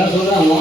ஏன் சொல்கிறாங்களா?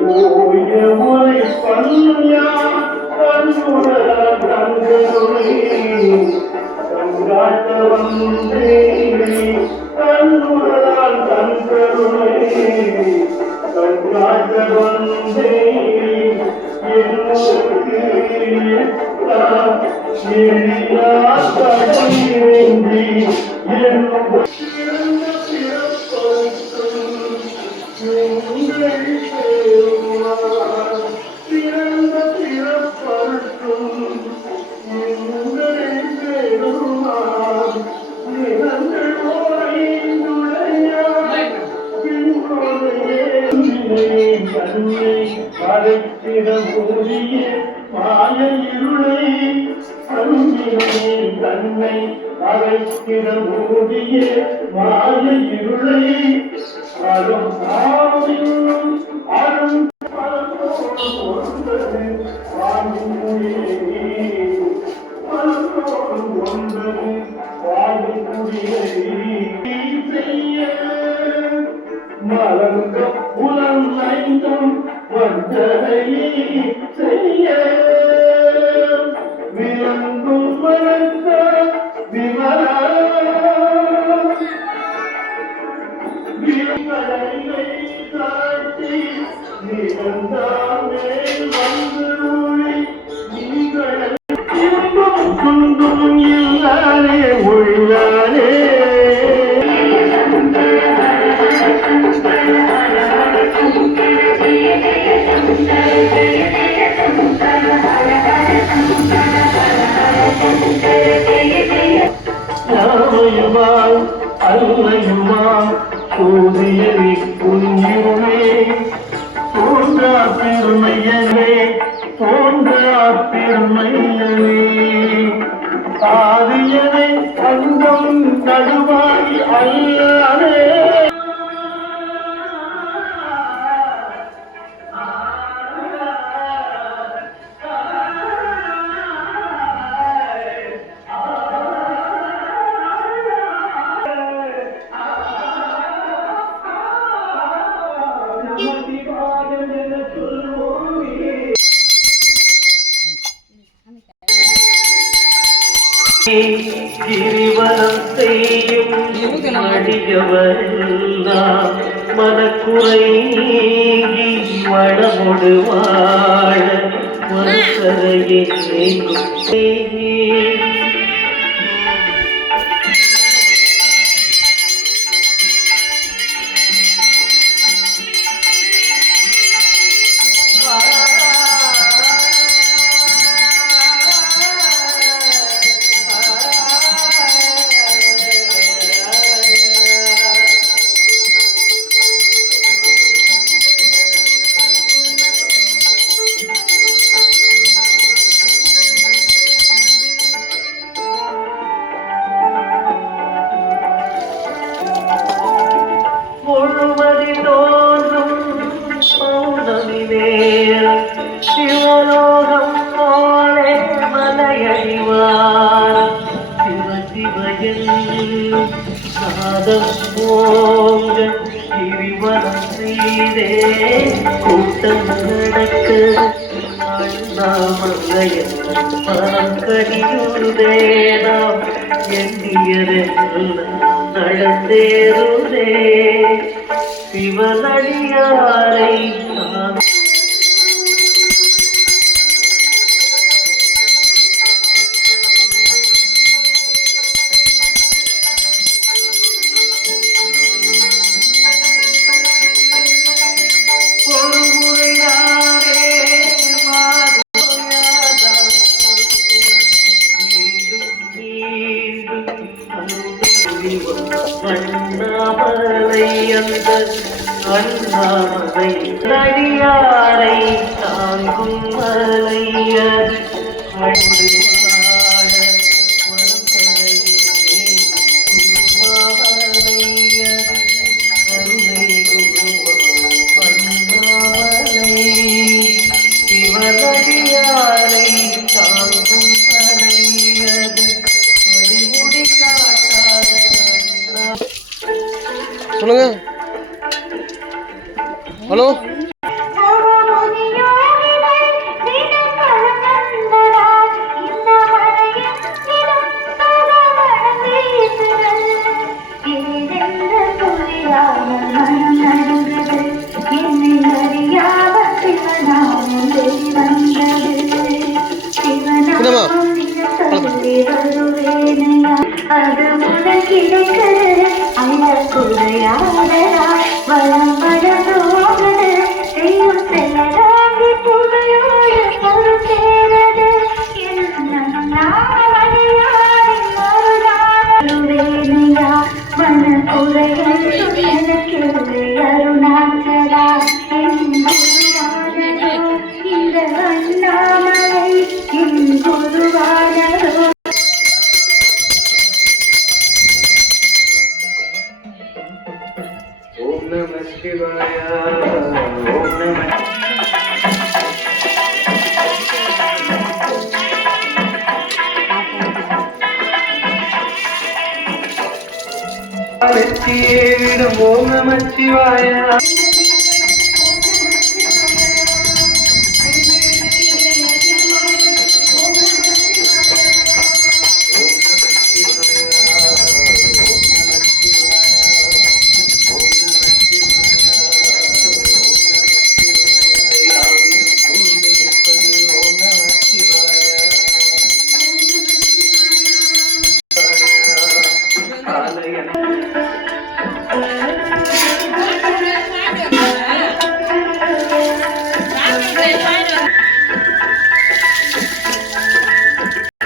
Oh, yeah, what is fun, yeah, கண்ணை மறைத்திட மூடிய மாய இருளை அருந்தினே கண்ணை மறைத்திட மூடிய மாய இருளை அரும் ஆவின் அரும் ஒன்பது ஒன்பது மலர்ந்த புலனைந்தும் வந்தனையே செய்ய விளங்கும் வளர்ந்த விமலா விளைகளை காட்டி நிறந்தாமே வந்து நீங்கள் இன்பம் துன்பம் இல்லானே உள்ளானே யாவையுமாம் அருமையுமாம் சூரியனை புண்ணியமே தோன்றா பெருமையனே தோன்றா பெருமையனே ஆரியனை அங்கம் நடுவாய் அல்லானே கிரிவலம் செய்யும் அடியவரெல்லாம் மனக்குறை நீங்கி வளமொடு வாழ மனக்கரையே சிவலோகம் போலே மலையடிவார் சிவசிவயல் நாதம் போங்க கிரிவலம் செய்தே கூட்டம் நடக்க அண்ணாமலையன் மனம் கடியுதேனாம் எண்ணியதெல்லாம் நடந்தேறுதே சிவனடியாரை அண்ணாமலை அந்த அண்ணாமலை நடியாரை தாங்கும் மலையர் அன்பு வாழ மனக்கரையே குருமாமலையர் கருணை அண்ணாமலை சிவனடியாரை தாங்கும் மலையர் அடிமுடி காட்டாத சொல்லுங்க. ஹலோ அது முதல் கிடைக்கிறது அந்த குறையாடா வளம் பட போகுது சிவாய ஓம் நம வெற்றியே விடும் ஓம் நம சிவாய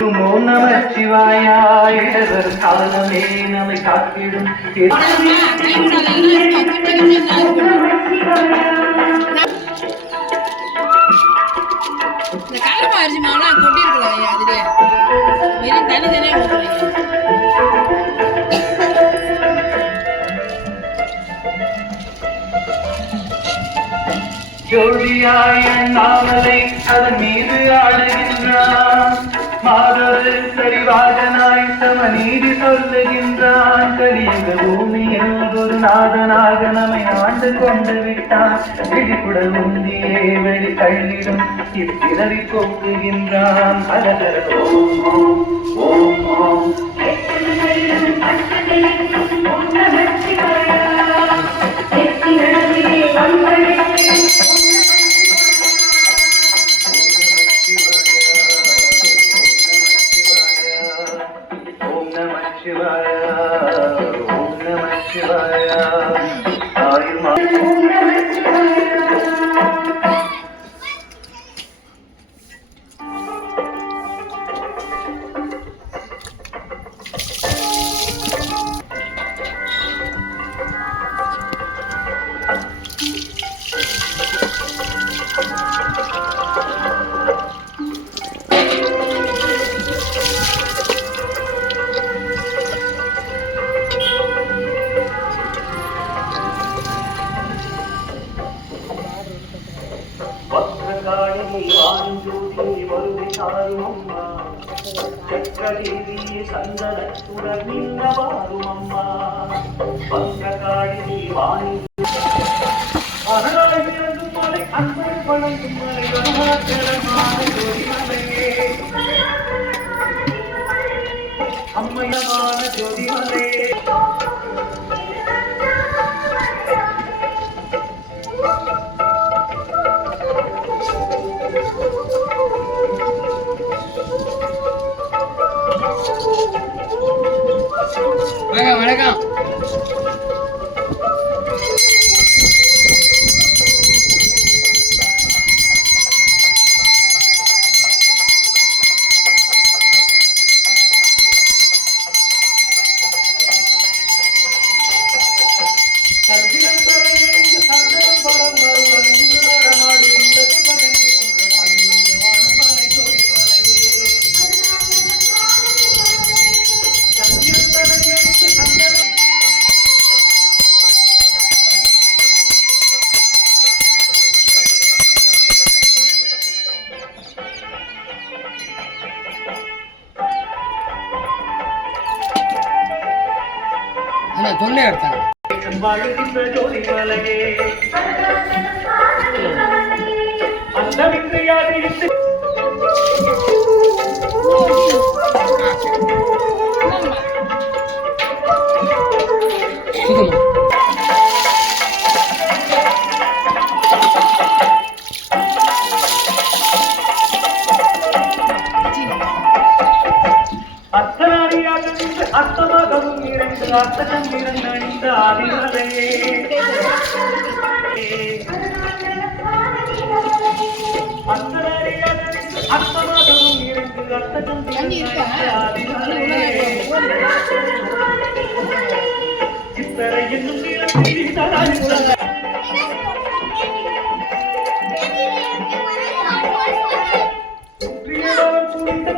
ஓம் நம சிவாயா இடவர் காலமே நம்மை காத்திடும் இந்த கடலை அரிசி மாவுலாம் கொட்டிருக்கலாம் அதுலயே வெறும் தனி தனியா ஊற்றுறீங்க. ஜோதியாய நாமலை அதன் மீது ஆடுகின்றான் மாதொரு சரிவாகனாய் சமநீதி சொல்லுகின்றான் கலியுக பூமியில் ஒரு நாதனாக நம்மை ஆண்டு கொண்டு விட்டான் விழிப்புடல் முந்தியே வெளி தள்ளிடும் இப்பிறவி போக்குகின்றான் ஹரஹர ஓம் ஓம் ஓம் ஓம் சந்தனத்துடன் நின்றவாரும் அம்மா பங்ககாடி வாணி அனலாயிரங்கும் மலை அன்பை வணங்கும் மலை அருணாச்சலமான ஜோதிமலையே அம்மையமான ஜோதிமலையே வணக்கம். தொல்லை எடுத்தாங்க அர்த்தமாகவும் இருந்து அர்த்தம் இறந்த ஆதிமலையே அர்த்தமாகவும் இருந்து அர்த்தம் ஆதிமலையே இத்தரை என்னும்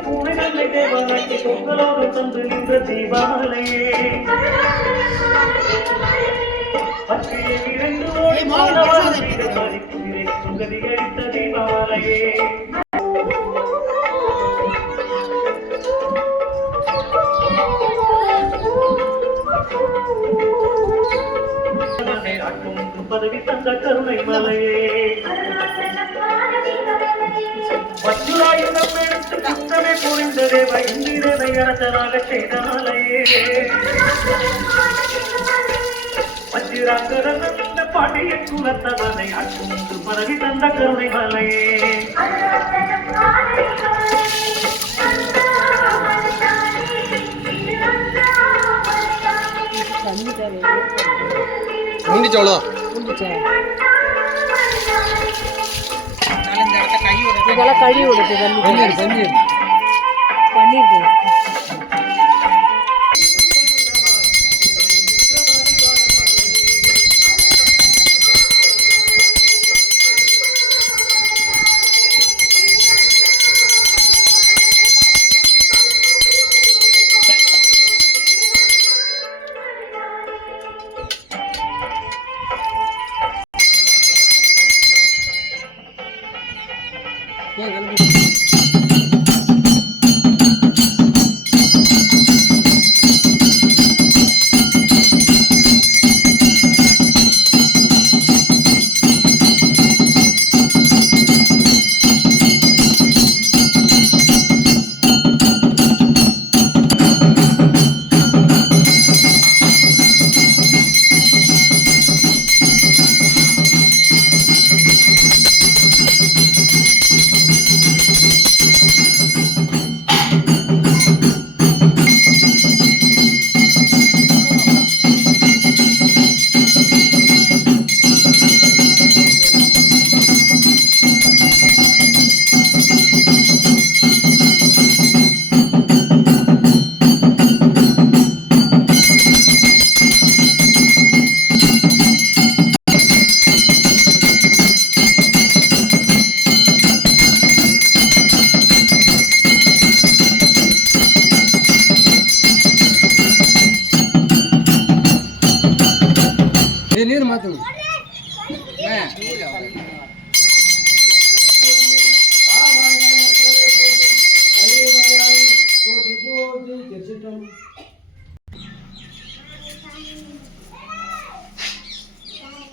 பூனைகளை தேவனைக்கு பொங்கலோடு தந்து நின்ற தீபாவளையே ஏய் மோகன் பிரசாத் எடுத்துக்கோ. சுகதியடித்த தீபாவளையே பதவி தந்த கருணை மலையே வச்சுராயுதம் எடுத்து குத்தமே புரிந்ததே வைந்திரனை அரசனாக செய்த மலையே வச்சிராங்கரன் இந்த பாண்டிய குலத்தவனை அட்டு பதவி தந்த கருணை மலையே முடிச்சோளோ இதெல்லாம் கழுவி விடுது பன்னீர் பன்னீர் பண்ணிருக்கு. நீர் மாத்தணும்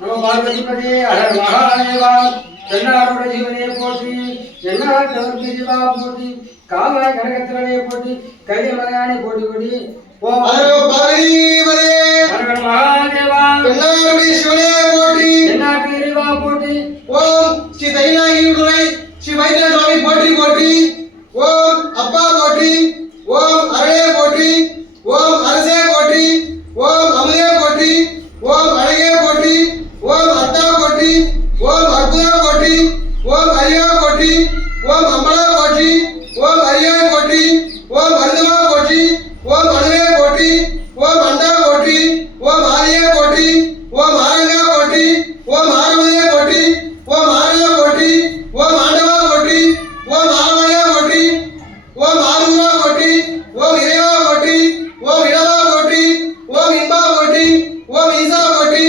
பார்வதிபதி அழர் மகாதேவா தென்னாடுடைய ஜீவனே போற்றி என்னாட்டவர்க்கு ஜீவா போற்றி காவாய் கனகத்திரனே போற்றி கையில் மலையானே போட்டி கொடி ஓ பார்வதிபதி அழர் மகாதேவா தென்னாடுடைய சிவனே போற்றி என்னாட்டு இறைவா போற்றி ஓம் ஸ்ரீ தைலாகியுடைய ஸ்ரீ வைத்திய சுவாமி போற்றி போற்றி ஓம் அப்பா போற்றி ஓம் அரளே போற்றி ஓம் அரசே போற்றி ஓம் அமுதே போற்றி ஓம் அழகே போற்றி ஓம் அத்தா போற்றி ஓம் அற்புதா போற்றி ஓம் அரியா போற்றி ஓம் அம்மளா போற்றி ஓம் அரியா போற்றி ஓம் அருந்தவா போற்றி ஓம் அணுவே போற்றி ஓம் அண்டா போற்றி ஓம் ஆரியா போற்றி ஓம் ஆரங்கா போற்றி ஓம் ஆரமதியா போற்றி ஓம் ஆரயா போற்றி ஓம் ஆண்டவா போற்றி ஓம் ஆரமயா போற்றி ஓம் ஆருவா போற்றி ஓம் இறைவா போற்றி ஓம் இடவா போற்றி ஓம் இன்பா போற்றி ஓம் ஈசா போற்றி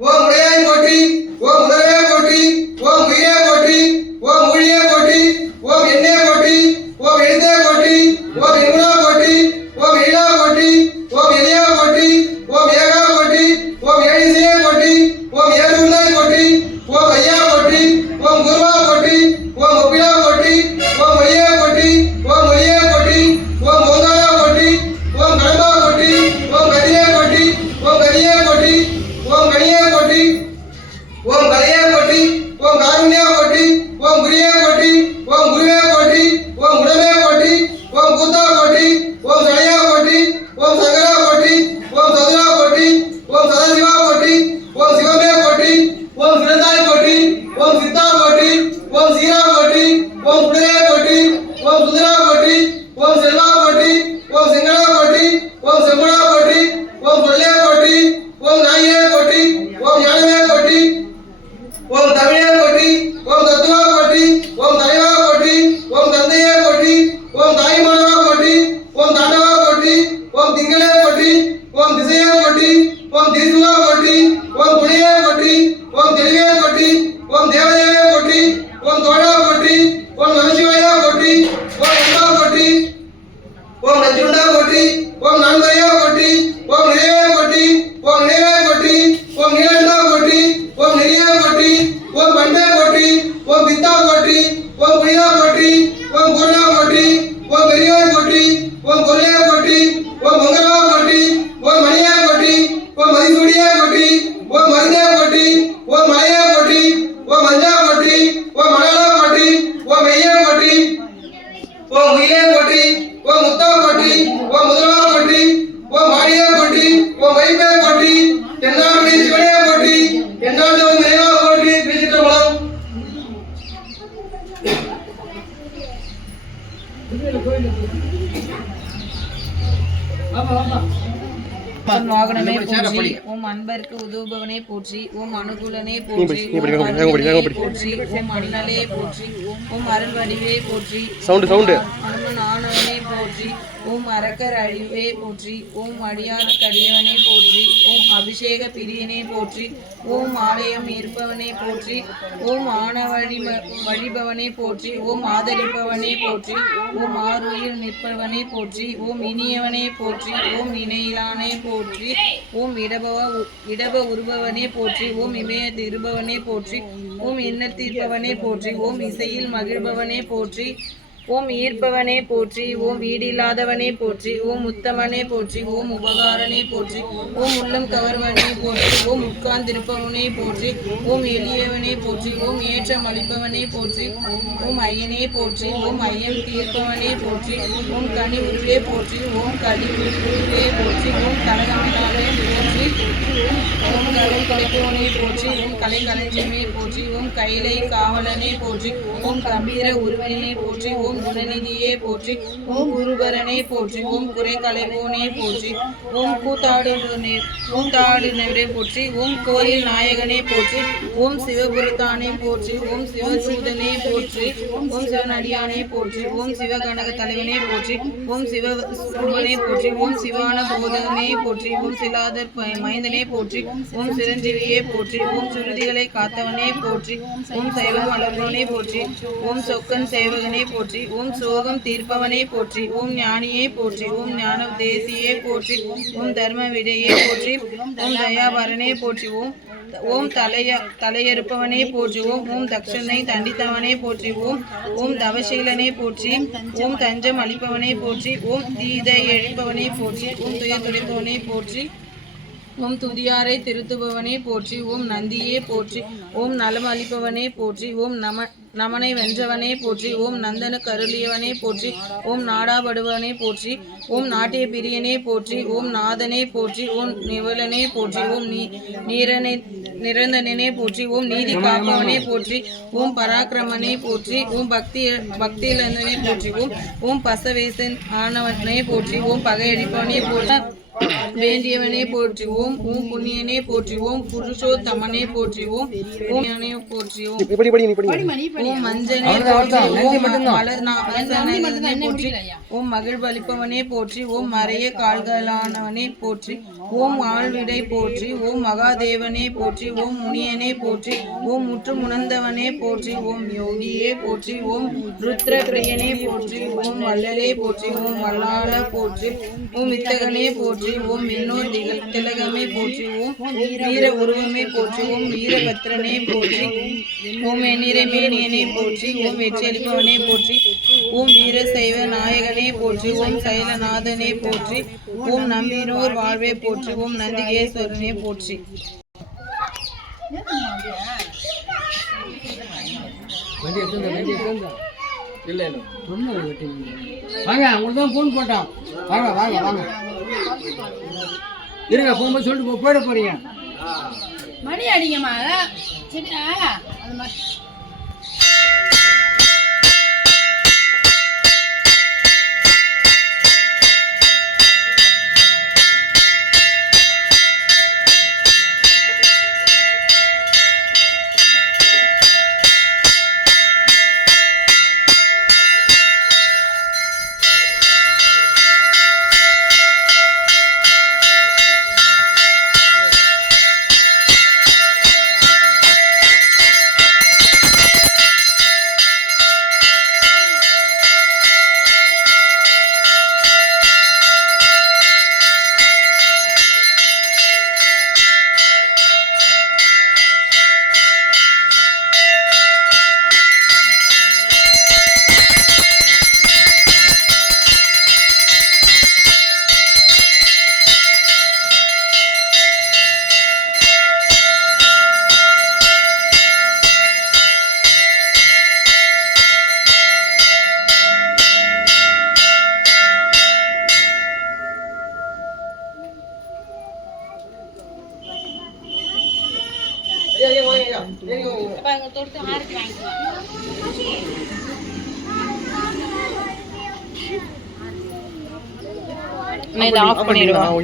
ஓம் உடையாய் போற்றி ஓம் உடலே போற்றி ஓம் உயிரே போற்றி ஓம் ஊழியே போற்றி ஓம் எண்ணே போற்றி ஓம் எழுத்தே போற்றி ஓம் இன்பா போற்றி ஓம் எழிலா போற்றி ஓம் எளியா போற்றி ஓம் ஏகா போற்றி ஓம் ஏழிசையே போற்றி ஓம் ஏழுந்தாய் போற்றி ஓம் ஐயா போற்றி ஓம் குருவா போற்றி ஓம் ஒப்பிலா போற்றி ஓம் மொழியே போற்றி ஓம் மொழியே போற்றி ஓம் ஓங்காரா போற்றி ஓம் கடம்பா போற்றி ஓம் கதியே போற்றி ஓம் கதியே போற்றி ஓம் கனியே போற்றி ஓம் கலையே போற்றி ஓம் காருண்யா போற்றி ஓம் குருயே போற்றி ஓம் குருவே போற்றி ஓம் உடமே போற்றி ஓம் கூத்தா போற்றி ஓம் சடையா போற்றி ஓம் சங்கரா போற்றி ஓம் சதுரா போற்றி ஓம் சதாசிவா போற்றி ஓம் சிவமே போற்றி ஓம் சிறந்தாய் போற்றி ஓம் சித்தா போற்றி ஓம் சீரா போற்றி ஓம் குடரே போற்றி ஓம் சுந்தரா போற்றி ஓம் செல்வா போற்றி ஓம் சிங்களா போற்றி ஓம் செம்படா போற்றி ஓம் சொல்லே போற்றி ஓம் நாயே போற்றி ஓம் ஞானமே போற்றி வாகனமே போற்றி ஓம் அன்பர்க்கு உதவுபவனே போற்றி ஓம் அனுகூலனே போற்றி ஓம் போற்றி ஓம் அண்ணலே போற்றி ஓம் அருள் வடிவே போற்றி அனுமனானவனே போற்றி ஓம் அரக்கர் அழிவே போற்றி ஓம் அடியாருக்கு அடியவனே போற்றி ஓம் அபிஷேக பிரியனே போற்றி ஓம் ஆலயம் இருப்பவனே போற்றி ஓம் ஆன வழிபவனே போற்றி ஓம் ஆதரிப்பவனே போற்றி ஓம் ஆறுயிர் நிற்பவனே போற்றி ஓம் இனியவனே போற்றி ஓம் இணையிலானே போற்றி ஓம் இடப உருபவனே போற்றி ஓம் இமயத்து இருபவனே போற்றி ஓம் எண்ணத்தீர்ப்பவனே போற்றி ஓம் இசையில் மகிழ்பவனே போற்றி ஓம் ஈர்ப்பவனே போற்றி ஓம் வீடில்லாதவனே போற்றி ஓம் உத்தமனே போற்றி ஓம் உபகாரனே போற்றி ஓம் உள்ளம் கவர்வனே போற்றி ஓம் உட்கார்ந்திருப்பவனே போற்றி ஓம் எளியவனே போற்றி ஓம் ஏற்றம் அளிப்பவனே போற்றி ஓம் ஐயனே போற்றி ஓம் ஐயம் தீர்ப்பவனே போற்றி ஓம் கனி உருவே போற்றி ஓம் கலி உருவே போற்றி ஓம் கலகமில்லாதே போற்றி ஓம் கலை கலைப்பவனே போற்றி ஓம் கலை களஞ்சியமே போற்றி ஓம் கைலை காவலனே போற்றி ஓம் கம்பீர உருவனே போற்றி ஓம் குணநிதியே போற்றி ஓம் குருபரனே போற்றி ஓம் குறை கலைவோனே போற்றி ஓம் கூத்தாடுனவரே போற்றி ஓம் கோயில் நாயகனே போற்றி ஓம் சிவபுரத்தானே போற்றி ஓம் சிவசூதனே போற்றி ஓம் சிவனடியானே போற்றி ஓம் சிவகணக தலைவனே போற்றி ஓம் சிவஸ்வரூபனே போற்றி ஓம் சிவான போதகனே போற்றி ஓம் சிலாதர் மைந்தனே போற்றி ஓம் சிரஞ்சீவியே போற்றி ஓம் சுருதிகளை காத்தவனே போற்றி ஓம் சைவம் அளவனே போற்றி ஓம் சொக்கன் சேவகனே போற்றி ஓம் சோகம் தீர்ப்பவனே போற்றி ஓம் ஞானியே போற்றி ஓம் ஞான தேசியே போற்றி ஓம் தர்ம விடையே போற்றி ஓம் தயாபரனே போற்றி ஓம் தலையறுப்பவனே போற்றி ஓம் தக்ஷனை தண்டித்தவனே போற்றி ஓம் தவசீலனே போற்றி ஓம் தஞ்சம் அளிப்பவனே போற்றி ஓம் தீதை எழுப்பவனே போற்றி ஓம் துயர் துடைப்பவனே போற்றி ஓம் துதியாரை திருத்துபவனே போற்றி ஓம் நந்தியே போற்றி ஓம் நலம் அளிப்பவனே போற்றி ஓம் நமனை வென்றவனே போற்றி ஓம் நந்தனு கருளியவனே போற்றி ஓம் நாடாபடுவனே போற்றி ஓம் நாட்டிய பிரியனே போற்றி ஓம் நாதனே போற்றி ஓம் நிவலனே போற்றி ஓம் நிரந்தனே போற்றி ஓம் நீதி காப்பவனே போற்றி ஓம் பராக்கிரமனே போற்றி ஓம் பக்தியிலந்தனே போற்றி ஓம் பசவேசன் ஆனவனே போற்றி ஓம் பகையடிப்பவனே போற்றி வேண்டியவனே போற்றி ஓம் புண்ணியனே போற்றி ஓம் புருஷோத்தமனே போற்றி ஓம் போற்றி ஓம் மஞ்சனே போற்றி ஓம் மகிழ்வளிப்பவனே போற்றி ஓம் மறைய கால்களானவனே போற்றி ஓம் ஆழ்விடை போற்றி ஓம் மகாதேவனே போற்றி ஓம் முனியனே போற்றி ஓம் முற்று முணர்ந்தவனே போற்றி ஓம் யோகியே போற்றி ஓம் ருத்ரபிரியனே போற்றி ஓம் வல்லலே போற்றி ஓம் வல்லாள போற்றி ஓம் வித்தகனே போற்றி ஓம் விண்ணோர் திலகமே போற்றி ஓம் வீர உருவமே போற்றி ஓம் வீரபத்ரனே போற்றி ஓம் எண்ணிறை மேனியனே போற்றி ஓம் வெற்றியளிப்பவனே போற்றி ஓம் வீரசைவ நாயகனே போற்றி ஓம் சைலநாதனே போற்றி ஓம் நம்பினோர் வாழ்வே போற்றி ஓம் நந்திகேஸ்வரனே போற்றி. வாங்க உங்களுக்கு தான் ஃபோன் போட்டோம். வாங்க வாங்க வாங்க இருங்க, போகும்போது சொல்லிட்டு போயிட போறீங்க. மணி அடிங்கம்மா. சரி அது மாதிரி இதை ஆஃப் பண்ணிடுவோம்.